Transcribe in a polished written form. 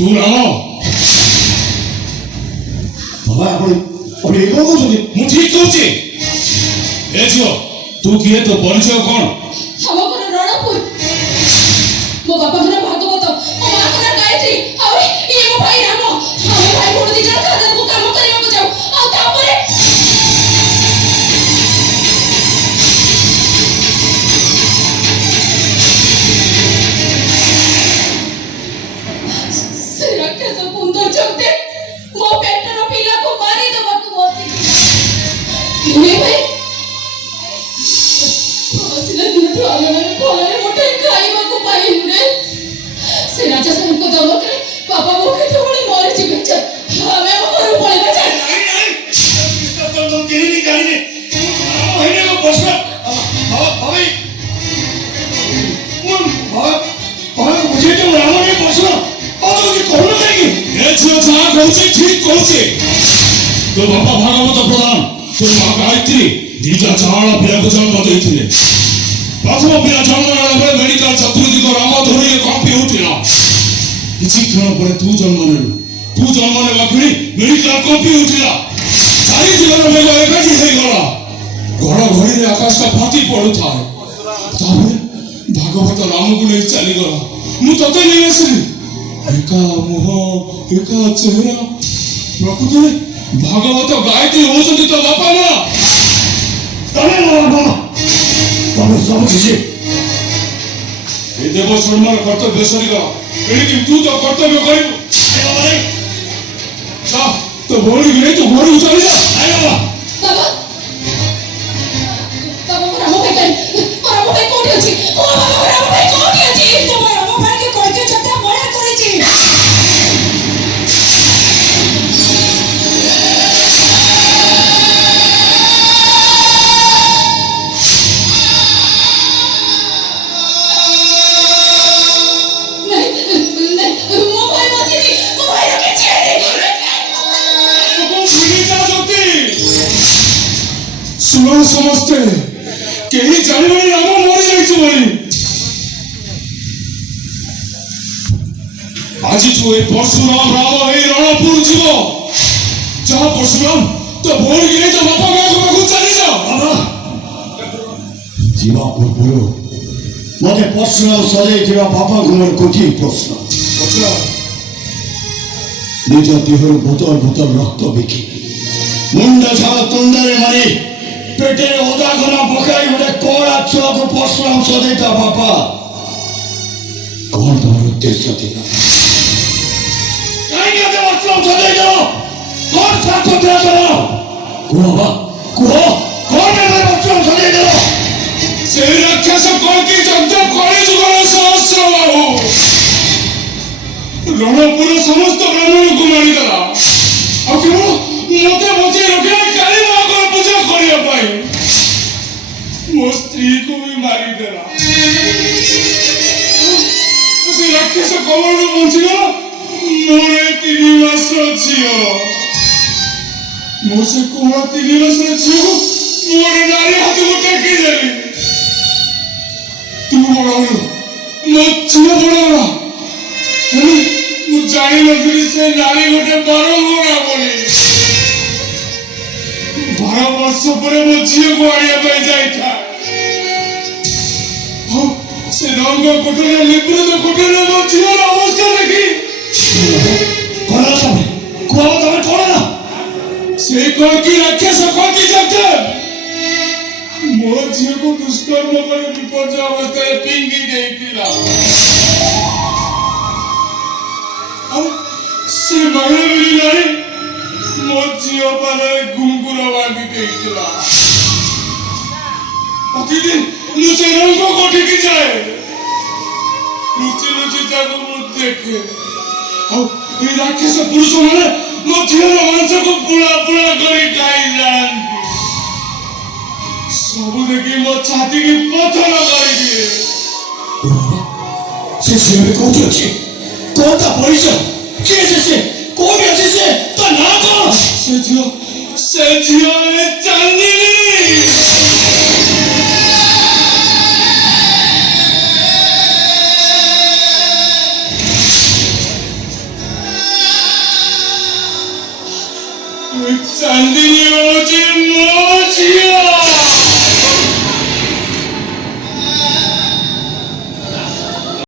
ତୁ ରାମ ବାବା ଆପଣ ଆପଣ ଏ କ'ଣ କହୁଛନ୍ତି? ମୁଁ ଠିକ କହୁଛି। ଏ ଝିଅ ତୁ କିଏ, ତୋ ପରିଚୟ କ'ଣ? ଆମ ଘର ରଣପୁର, ମୋ ବାପା ଘର ଭାଗବତ, ମୋ ମା ଘର ଗାୟତ୍ରୀ, ଆଉ ଇଏ ମୋ ଭାଇ ରାମ। ଆମେ ଭାଇ ଭଉଣୀ ଦି ଜଣ ଖାଦାନକୁ କାମ କରିବାକୁ ଯାଉ। ଆଉ ତାପରେ ସେ ରାକ୍ଷସ କୁନ୍ଦ ଚକ୍ତେ ମୋ ପେଟର ପିଲାକୁ ମାରିଦେବାକୁ ବସିଛି। ଭାଇ ଆସିଲା ଦିନଠୁ ଆମେମାନେ ଭଲରେ ମୋଟେ ଖାଇବାକୁ ପାଇଲୁରେ। ସେ ରାଜା ସାହେବଙ୍କ ଦମକରେ ବାପା ବୋଉ କେତେବେଳେ ମରିଯିବେ। ଆମେ ଆମ ଘରକୁ ପଳେଇବା। ଠିକ କହୁଛି। ତୋ ବାପା ଭାଗବତ ପ୍ରଧାନ, ତୋ ମା ଗାୟତ୍ରୀ ଦିଟା ଚାଳ ପିଲାକୁ ଜନ୍ମ ଦେଇଥିଲେ। ପ୍ରଥମ ପିଲା ଜନ୍ମ ନେଲା ବେଳେ ମେଡିକାଲ ଚତୁର୍ଦିଗ ରାମ ଧରିଏ କମ୍ପି ଉଠିଲା। କିଛି କ୍ଷଣ ପରେ ତୁ ଜନ୍ମ ନେଲୁ। ତୁ ଜନ୍ମ ନେବା କ୍ଷଣି ମେଡିକାଲ କମ୍ପି ଉଠିଲା। ଚାରି ଦିଗର ମେଘ ଏକାଠି ହେଇଗଲା। ଘଡ଼ଘଡ଼ିରେ ଆକାଶଟା ଫାଟି ପଡୁଥାଏ। ତାପରେ ଭାଗବତ ରାମକୁ ନେଇ ଚାଲିଗଲା। ମୁଁ ତତେ ନେଇ ଆସିଲି। ଏକା ମୁହଁ, ଏକା ଚେହେରା। ପ୍ରକୃତରେ ଭାଗବତ ଗାୟତ୍ରୀ ହଉଛନ୍ତି ତୋ ବାପା ମା। ତମେ ମୋ ବାପା ମା, ତମେ ସବୁ କିଛି। ଏ ଦେବ ଶର୍ମାର କର୍ତ୍ତବ୍ୟ ସରିଗଲା। ଏଣିକି ତୁ ତ କର୍ତ୍ତବ୍ୟ କରିବୁ। ଯା ତୋ ଭଉଣୀକୁ ନେଇ ତୁ ଘରକୁ ଚାଲିଯା। ବାବା ବାବା ମୋ ରାମ ଭାଇ କାଇଁ, ମୋ ରାମ ଭାଇ କୋଉଠି ଅଛି? ଓ ବାବା ମୋ ରାମ ଭାଇ କୋଉଠି ଅଛି? ତମ ରାମ ଭାଇকে କହିକେ ଯଥା ମନା କରିଛି। ମୋ ଭାଇ ବଞ୍ଚିଛି, ମୋ ଭାଇର କିଛି ହେଇନି। ଶୁଣ ସମସ୍ତେ, କେହି ଜାଣିବନି ରାମ ମରିଯାଇଛି ବୋଲି। ଆଜିଠୁ ଏ ପରଶୁରାମ ରାମ ଏଇ ରଣପୁର ଯିବ। ଯାହା ପରଶୁରାମ ତୋ ଭଉଣୀକି ନେଇ ତୋ ବାପା ମାଙ୍କ ପାଖକୁ ଚାଲିଯା। ବାବା ଯିବା ପୂର୍ବରୁ ମତେ ପରଶୁରାମ ସଜାଇଥିବା ବାପାଙ୍କୁ ମୋର ଗୋଟିଏ ପ୍ରଶ୍ନ। ନିଜ ଦେହରୁ ବୋତଲ ବୋତଲ ରକ୍ତ ବିକି ମୁଣ୍ଡ ଛାଳ ତୁଣ୍ଡରେ ମାରି ପେଟରେ ଓଦା ଘନା ପକାଇ ଗୋଟେ କଳା ଛୁଆକୁ ପରଶୁରାମ ସଜାଇଥିବା ବାପା, କଣ ତମର ଉଦ୍ଦେଶ୍ୟ ଥିଲା? କାହିଁକି ଏତେ ପରଶୁରାମ ସଜାଇଛ? କଣ ସ୍ୱାର୍ଥ ଥିଲା ତମର? କୁହ ବା, କୁହ, କଣ ପାଇଁ ପରଶୁରାମ ସଜାଇଦେଲ? ସେଇ ରାକ୍ଷସ କଳ୍କି ଯଜ୍ଞ କଳିଯୁଗର ସହସ୍ର ବାହୁ ରଣପୁର ସମସ୍ତ ବ୍ରାହ୍ମଣଙ୍କୁ ମାରିଦେଲା। ଆଉ କେବଳ ମତେ ବଞ୍ଚେଇ ରଖିଲା କାଳୀ ମାଙ୍କର ପୂଜା କରିବା ପାଇଁ। ମୋ ସ୍ତ୍ରୀକୁ ବି ମାରିଦେଲା। ସେ ରାକ୍ଷସ କବଳରୁ ବଞ୍ଚିଗଲା ମୋର 3 ମାସର ଝିଅ। ମୁଁ ସେ କୋମଳ 3 ମାସର ଝିଅକୁ ମୋର ନାରୀ ହାତକୁ ଟେକି ଦେଲି। ତୁ ବଡ ହେଲୁ, ମୋ ଝିଅ ବଡ ହେଲା। ହେଲେ ମୁଁ ଜାଣିନଥିଲି ସେ ନାରୀ ଗୋଟେ 12 ଘୋଡ଼ା ବୋଲି। 12 ବର୍ଷ ପରେ ମୋ ଝିଅକୁ ଆଣିବା ପାଇଁ ଯାଇଥାଏ। ଆଉ ସେ ରଙ୍ଗ କୋଠରୀରେ ନିବୃତ କୋଠରୀରେ ମୋ ଝିଅର ଅବସ୍ଥା ଦେଖି କଣ ତମେ କୁହ, ତମେ କଣ ନା? ସେଇ କଳ୍କି ରାକ୍ଷସ କଳ୍କି ଯଜ୍ଞ ମୋ ଝିଅକୁ ଦୁଷ୍କର୍ମ କରି ବିପର୍ଯ୍ୟୟ ଅବସ୍ଥାରେ ଫିଙ୍ଗି ଦେଇଥିଲା। ଆଉ ସେ ମହିଳା ନାରୀ ମୋ ଝିଅ ପାନରେ ଘୁଙ୍ଗୁର ବାନ୍ଧି ଦେଇଥିଲା। ପ୍ରତିଦିନ ମୁଁ ସେ ରଙ୍ଗ କୋଠିକି ଯାଏ, ଲୁଚି ଲୁଚି ତାକୁ ମୁଁ ଦେଖେ। ଆଉ এই রাক্ষস পুরুষ মানে ମୋ ଝିଅର ମାଂସକୁ ପୁଳା ପୁଳା କରି ଖାଇଯାଆନ୍ତି। ସବୁ ଦେଖି ମୋ ଛାତିକି ପଥର କରିଦିଏ। ସେ ଝିଅ କୋଉଠି ଅଛି? କଣ ତା ପରିଚୟ? କିଏ ସେ? କୋଉଠି ଅଛି ସେ? ତା ନାଁ କଣ? ସେ ଝିଅ ଚାନ୍ଦିନୀ। ଚାନ୍ଦିନୀ ହଉଛି ମୋ ଝିଅ।